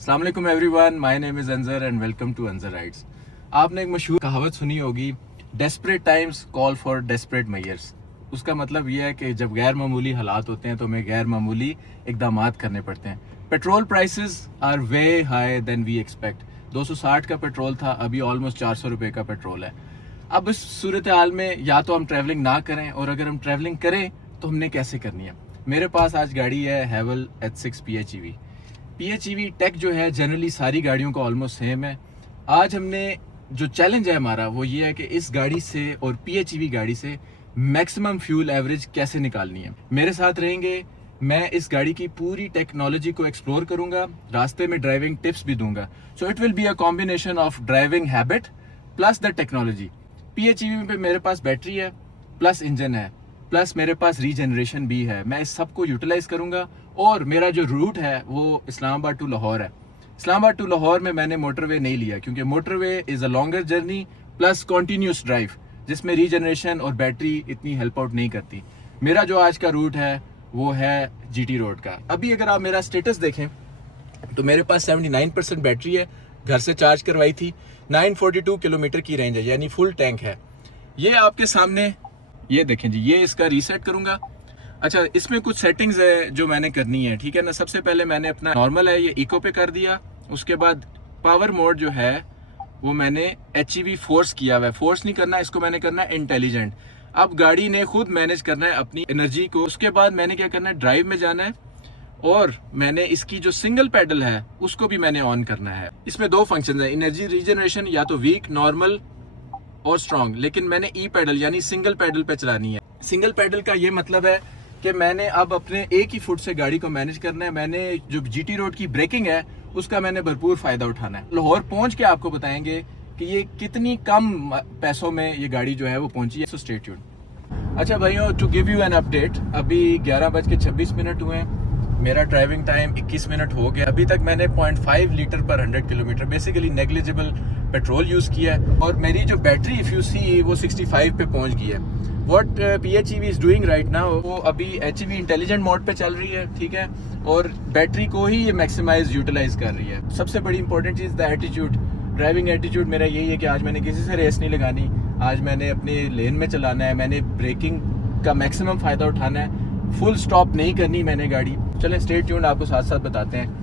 अस्सलाम वालेकुम everyone, my name is Anjar and welcome to Anjar rides. आपने एक मशहूर कहावत सुनी होगी, desperate times call for desperate measures. उसका मतलब ये है कि जब गैर मामूली हालात होते हैं तो हमें गैर मामूली इकदामात करने पड़ते हैं। Petrol prices are way high than we expect. 260 का पेट्रोल था, अभी ऑलमोस्ट 400 रुपये का पेट्रोल है। अब इस सूरत हाल में या तो हम ट्रैवलिंग ना करें, और अगर हम ट्रैवलिंग करें तो हमने कैसे करनी है। मेरे पास आज गाड़ी है हैवल H6 PHEV। PHEV टेक जो है जनरली सारी गाड़ियों का ऑलमोस्ट सेम है। आज हमने जो चैलेंज है हमारा वो ये है कि इस गाड़ी से और PHEV गाड़ी से मैक्सिमम फ्यूल एवरेज कैसे निकालनी है। मेरे साथ रहेंगे, मैं इस गाड़ी की पूरी टेक्नोलॉजी को एक्सप्लोर करूंगा, रास्ते में ड्राइविंग टिप्स भी दूंगा। So it will be a combination of driving habit plus the technology. PHEV पे मेरे पास बैटरी है, प्लस इंजन है, प्लस मेरे पास रीजनरेशन भी है। मैं इस सब को यूटिलाइज करूंगा। और मेरा जो रूट है वो इस्लामाबाद टू लाहौर है। इस्लामाबाद टू लाहौर में मैंने मोटरवे नहीं लिया क्योंकि motorway is a longer journey plus continuous drive, जिसमें रीजनरेशन और बैटरी इतनी हेल्प आउट नहीं करती। मेरा जो आज का रूट है वो है GT रोड का। अभी अगर आप मेरा स्टेटस देखें तो मेरे पास 79% बैटरी है, घर से चार्ज करवाई थी। 942 किलोमीटर की रेंज है, यानी फुल टैंक है। ये आपके सामने, ये देखें जी, ये इसका रीसेट करूंगा। अच्छा, इसमें कुछ सेटिंग्स है जो मैंने करनी है, ठीक है ना। सबसे पहले मैंने अपना नॉर्मल है ये इको पे कर दिया। उसके बाद पावर मोड जो है वो मैंने HEV फोर्स किया हुआ है। फोर्स नहीं करना, इसको मैंने करना है इंटेलिजेंट। अब गाड़ी ने खुद मैनेज करना है अपनी एनर्जी को। उसके बाद मैंने क्या करना है, ड्राइव में जाना है और मैंने इसकी जो सिंगल पैडल है उसको भी मैंने ऑन करना है। इसमें दो फंक्शन है, एनर्जी रीजनरेशन, या तो वीक, नॉर्मल और स्ट्रॉन्ग। लेकिन मैंने ई पैडल यानी सिंगल पैडल पे चलानी है। सिंगल पैडल का ये मतलब है कि मैंने अब अपने एक ही फुट से गाड़ी को मैनेज करना है। मैंने जो GT रोड की ब्रेकिंग है उसका मैंने भरपूर फायदा उठाना है। लाहौर पहुंच के आपको बताएंगे कि ये कितनी कम पैसों में ये गाड़ी जो है वो पहुंची है। So stay tuned. अच्छा भाइयों, to give you an update, अभी 11:26 हुए हैं। मेरा ड्राइविंग टाइम 21 मिनट हो गया। अभी तक मैंने 0.5 लीटर पर 100 kilometre basically negligible petrol use किया है। और मेरी जो बैटरी इफ़ यू सी वो 65 पे पहुंच गई है। What PHEV is doing right now, वो अभी HEV इंटेलिजेंट मोड पे चल रही है, ठीक है। और बैटरी को ही ये मैक्सिमाइज यूटिलाइज कर रही है। सबसे बड़ी important cheese the attitude, driving attitude मेरा यही है कि आज मैंने किसी से रेस नहीं लगानी, आज मैंने अपने लेन में चलाना है, मैंने ब्रेकिंग का मैक्सिमम फ़ायदा उठाना है, फुल स्टॉप नहीं करनी मैंने गाड़ी। चलें स्टे ट्यून्ड, आपको साथ साथ बताते हैं।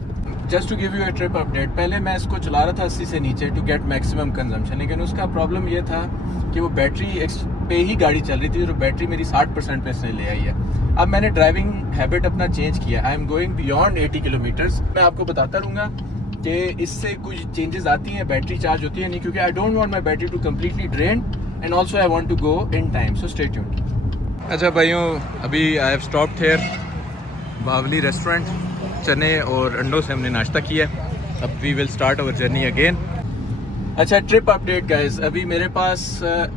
Just to give you a trip update, पहले मैं इसको चला रहा था 80 से नीचे टू गेट मैक्सिमम कंजम्पशन, लेकिन उसका प्रॉब्लम ये था कि वो बैटरी पे ही गाड़ी चल रही थी, जो बैटरी मेरी 60% पे इसने ले आई है। अब मैंने ड्राइविंग हैबिट अपना चेंज किया, I am going beyond 80 kilometres. मैं आपको बताता रहूँगा कि इससे कुछ चेंजेस आती हैं, बैटरी चार्ज होती है नहीं, क्योंकि I don't want my battery to completely drain and also I want to go in time. So stay tuned. अच्छा भाइयों, अभी I have stopped here Bawli restaurant. चने और अंडों से हमने नाश्ता किया। अब we will start our journey again. अच्छा, ट्रिप अपडेट गाइस, अभी मेरे पास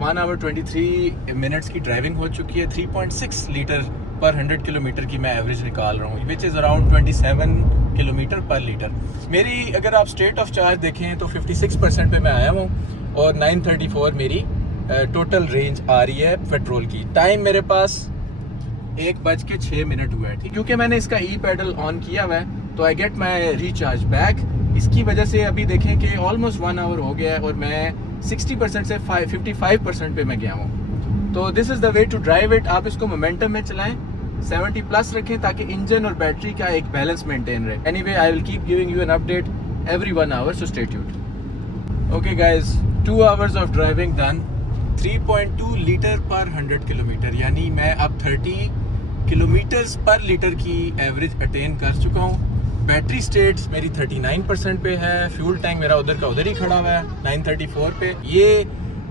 1 आवर 23 मिनट्स की ड्राइविंग हो चुकी है। 3.6 लीटर पर 100 किलोमीटर की मैं एवरेज निकाल रहा हूँ, विच इज़ अराउंड 27 किलोमीटर पर लीटर। मेरी अगर आप स्टेट ऑफ चार्ज देखें तो 56% पे मैं आया हूँ और 934 मेरी टोटल रेंज आ रही है पेट्रोल की। टाइम मेरे पास 1:06 हुआ है, ठीक। क्योंकि मैंने इसका ई पैडल ऑन किया हुआ है तो I get my recharge back. इसकी वजह से अभी देखें कि ऑलमोस्ट 1 आवर हो गया है और मैं 60% से 55% पे मैं गया हूँ। तो this is the way to drive it. आप इसको मोमेंटम में चलाएं, 70 प्लस रखें ताकि इंजन और बैटरी का एक बैलेंस मेंटेन रहे। Anyway, I will keep giving you an update every 1 hour, so stay tuned. Okay guys, 2 hours of driving done. 3.2 litre पर 100 किलोमीटर, यानी मैं अब 30 किलोमीटर्स पर लीटर की एवरेज अटेन कर चुका हूँ। बैटरी स्टेट्स मेरी 39% पे है। फ्यूल टैंक मेरा उधर का उधर ही खड़ा हुआ है 934 पे। ये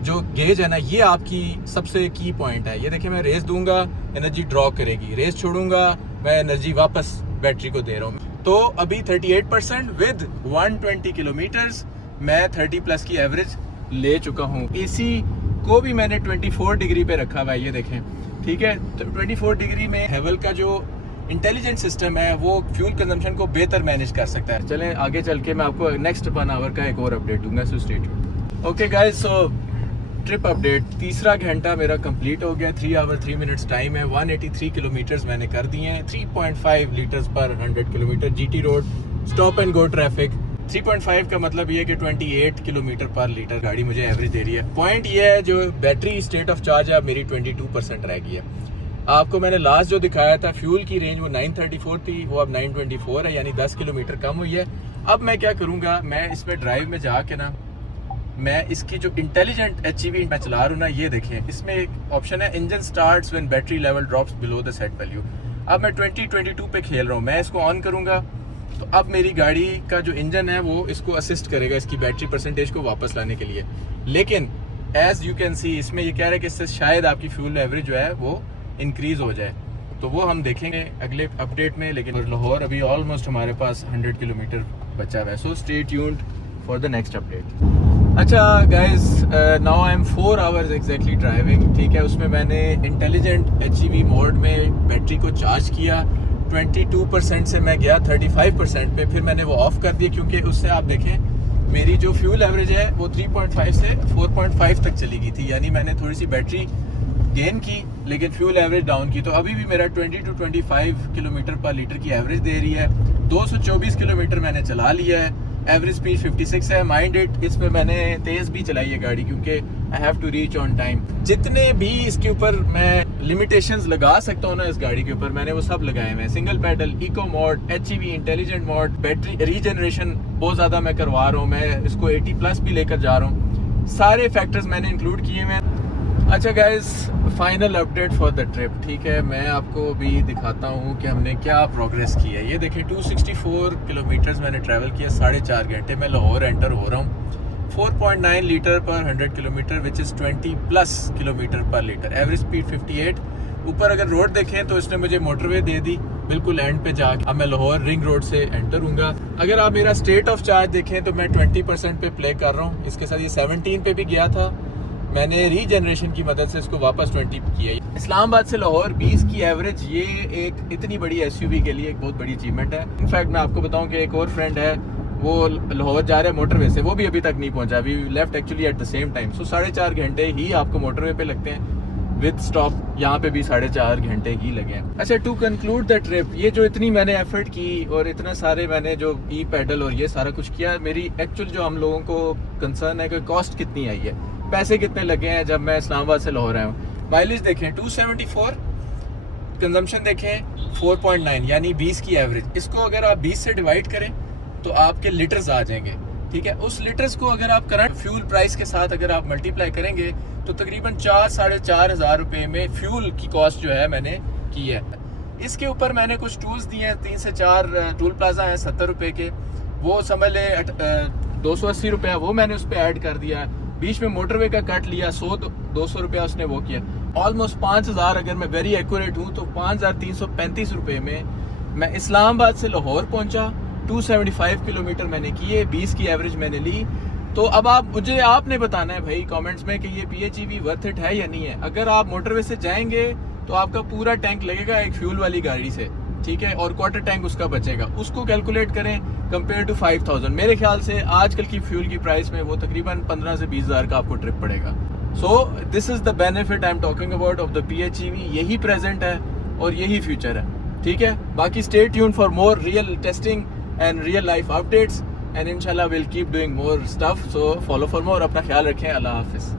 जो गेज है ना, ये आपकी सबसे की पॉइंट है। ये देखिए, मैं रेस दूंगा, एनर्जी ड्रॉ करेगी, रेस छोड़ूंगा, मैं एनर्जी वापस बैटरी को दे रहा हूँ। तो अभी 38% विद 120 किलोमीटर्स मैं 30 प्लस की एवरेज ले चुका हूँ। AC को भी मैंने 24 डिग्री पे रखा हुआ है, ये देखें, ठीक है। तो 24 डिग्री में हैवल का जो इंटेलिजेंट सिस्टम है वो फ्यूल कंजम्पशन को बेहतर मैनेज कर सकता है। चलें आगे चल के मैं आपको नेक्स्ट 1 आवर का एक और अपडेट दूंगा, so stay tuned. Okay guys, so trip update, तीसरा घंटा मेरा कंप्लीट हो गया। 3 आवर 3 मिनट्स टाइम है। 183 किलोमीटर्स मैंने कर दिए हैं। 3.5 लीटर्स पर 100 kilometre GT road, stop and go traffic. 3.5 का मतलब ये कि 28 किलोमीटर पर लीटर गाड़ी मुझे एवरेज दे रही है। पॉइंट ये है, जो बैटरी स्टेट ऑफ चार्ज है अब मेरी 22% रह गई है। आपको मैंने लास्ट जो दिखाया था फ्यूल की रेंज वो 934 थी, वो अब 924 है, यानी 10 किलोमीटर कम हुई है। अब मैं क्या करूँगा, मैं इसमें ड्राइव में जाके ना, मैं इसकी जो इंटेलिजेंट HEV मैं चला रहा हूँ ना, ये देखें, इसमें एक ऑप्शन है engine starts when battery level drops below the set value. अब मैं 2022 पे खेल रहा हूँ, मैं इसको ऑन करूँगा तो अब मेरी गाड़ी का जो इंजन है वो इसको असिस्ट करेगा इसकी बैटरी परसेंटेज को वापस लाने के लिए। लेकिन एज यू कैन सी इसमें ये कह रहा है कि इससे शायद आपकी फ्यूल एवरेज जो है वो इंक्रीज हो जाए, तो वो हम देखेंगे अगले अपडेट में। लेकिन लाहौर अभी ऑलमोस्ट हमारे पास 100 किलोमीटर बचा हुआ है, so stay tuned for the next update. अच्छा guys, now I am 4 hours exactly driving, ठीक है। उसमें मैंने इंटेलिजेंट HEV मोड में बैटरी को चार्ज किया, 22% से मैं गया 35% पे, फिर मैंने वो ऑफ कर दिया क्योंकि उससे आप देखें मेरी जो फ्यूल एवरेज है वो 3.5 से 4.5 तक चली गई थी, यानी मैंने थोड़ी सी बैटरी गेन की लेकिन फ्यूल एवरेज डाउन की। तो अभी भी मेरा 20 to 25 किलोमीटर पर लीटर की एवरेज दे रही है। 224 किलोमीटर मैंने चला लिया है, एवरेज स्पीड 56 है। माइंड इट, इसमें मैंने तेज़ भी चलाई है गाड़ी क्योंकि I have to reach on time. जितने भी इसके ऊपर मैं लिमिटेशंस लगा सकता हूँ ना इस गाड़ी के ऊपर, मैंने वो सब लगाए हैं। Single pedal, eco mode, HEV, intelligent mode, battery regeneration बहुत ज़्यादा मैं करवा रहा हूँ, मैं इसको 80+ भी लेकर जा रहा हूँ। सारे फैक्टर्स मैंने इंक्लूड किए हैं। अच्छा guys, final update for the trip, ठीक है। मैं आपको अभी दिखाता हूँ कि हमने क्या प्रोग्रेस की है। ये देखिए 264 किलोमीटर्स मैंने ट्रैवल किया 4.5 घंटे में। लाहौर एंटर हो रहा हूँ, 4.9 लीटर पर 100 किलोमीटर विच इज़ 20+ किलोमीटर पर लीटर, एवरेज स्पीड 58। ऊपर अगर रोड देखें तो इसने मुझे मोटरवे दे दी बिल्कुल एंड पे जाके। अब मैं लाहौर रिंग रोड से एंटर हूँगा। अगर आप मेरा स्टेट ऑफ चार्ज देखें तो मैं 20% पे प्ले कर रहा हूँ। इसके साथ ये 17 पे भी गया था, मैंने रीजनरेशन की मदद से इसको वापस 20 किया। इस्लामाबाद से लाहौर 20 की एवरेज, ये एक इतनी बड़ी SUV के लिए एक बहुत बड़ी अचीवमेंट है। इनफैक्ट मैं आपको बताऊं कि एक और फ्रेंड है वो लाहौर जा रहे हैं मोटरवे से, वो भी अभी तक नहीं पहुंचा। We left actually at the same time, so 4.5 घंटे ही आपको मोटरवे पे लगते हैं विद स्टॉप। यहाँ पे भी 4.5 घंटे ही लगे हैं। अच्छा, टू कंक्लूड द ट्रिप, ये जो इतनी मैंने एफर्ट की और इतने सारे मैंने जो पेडल और ये सारा कुछ किया, मेरी एक्चुअल जो हम लोगों को कंसर्न है कि कॉस्ट कितनी आई है, पैसे कितने लगे हैं जब मैं इस्लामाबाद से लाहौर आया हूँ। माइलेज देखें 274, कंजम्पशन देखें 4.9, यानी 20 की एवरेज। इसको अगर आप 20 से डिवाइड करें तो आपके लीटर्स आ जाएंगे, ठीक है। उस लीटर्स को अगर आप करंट फ्यूल प्राइस के साथ अगर आप मल्टीप्लाई करेंगे तो तकरीबन 4-4.5 हज़ार रुपये में फ्यूल की कॉस्ट जो है मैंने की है। इसके ऊपर मैंने कुछ टूल्स दिए हैं, 3 से 4 टूल प्लाजा हैं 70 रुपये के, वो समझ ले 280 रुपया वो मैंने उस पर ऐड कर दिया। बीच में मोटरवे का कट लिया, 100-200 रुपया उसने वो किया। ऑलमोस्ट 5,000, अगर मैं वेरी एक्यूरेट हूँ तो 5,335 रुपये में मैं इस्लामाबाद से लाहौर पहुँचा। 275 किलोमीटर मैंने किए, 20 की एवरेज मैंने ली। तो अब आपने बताना है भाई कमेंट्स में कि ये PHEV वर्थ इट है या नहीं है। अगर आप मोटरवे से जाएंगे तो आपका पूरा टैंक लगेगा एक फ्यूल वाली गाड़ी से, ठीक है, और क्वार्टर टैंक उसका बचेगा। उसको कैलकुलेट करें कंपेयर टू 5,000। मेरे ख्याल से आजकल की फ्यूल की प्राइस में वो तकरीबन 15 से 20 हज़ार का आपको ट्रिप पड़ेगा। So this is the benefit I am talking about of the PHEV। यही प्रेजेंट है और यही फ्यूचर है, ठीक है। बाकी stay tuned for more real testing and real life updates, and इंशाल्लाह will keep doing more stuff, so follow for more. अपना ख्याल रखें, अल्लाह हाफिज़।